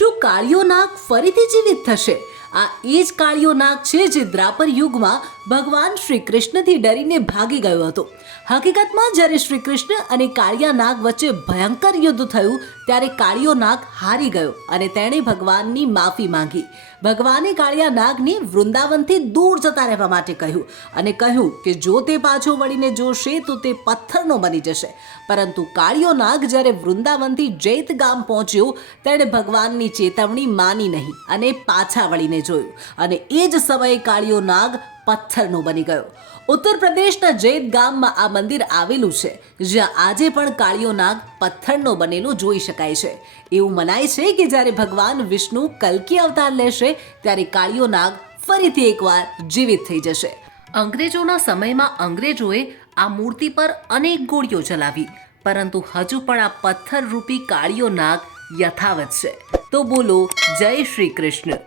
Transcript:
શું કાળિયો નાગ ફરીથી જીવિત થશે? આ એ જ કાળિયો નાગ છે જે દ્વાપર યુગમાં ભગવાન શ્રી કૃષ્ણથી ડરીને ભાગી ગયો હતો. હકીકતમાં જ્યારે શ્રી કૃષ્ણ અને કાળિયા નાગ વચ્ચે ભયંકર યુદ્ધ થયું ત્યારે કાળિયો નાગ હારી ગયો અને તેણે ભગવાનની માફી માંગી. ભગવાને કાળિયા નાગને વૃંદાવનથી દૂર જતા રહેવા માટે કહ્યું અને કહ્યું કે જો તે પાછો વળીને જોશે તો તે પથ્થરનો બની જશે. પરંતુ કાળિયો નાગ જ્યારે વૃંદાવનથી જૈત ગામ પહોંચ્યો તેણે ભગવાનની ચેતવણી માની નહીં અને પાછા વળીને જોયું અને એ જ સમયે કાળિયો નાગ પથ્થરનો બની ગયો. ઉત્તર પ્રદેશના જૈત ગામમાં આ મંદિર આવેલું છે જ્યાં આજે પણ કાળિયો નાગ પથ્થરનો બનેલો જોઈ શકાય છે. એવું મનાય છે કે જ્યારે ભગવાન વિષ્ણુ કલ્કી અવતાર લેશે ત્યારે કાળિયો નાગ ફરીથી એકવાર જીવિત થઈ જશે. અંગ્રેજોના સમયમાં અંગ્રેજોએ આ મૂર્તિ પર અનેક ગોળીઓ ચલાવી, પરંતુ હજુ પણ આ પથ્થર રૂપી કાળિયો નાગ યથાવત છે. તો બોલો જય શ્રી કૃષ્ણ.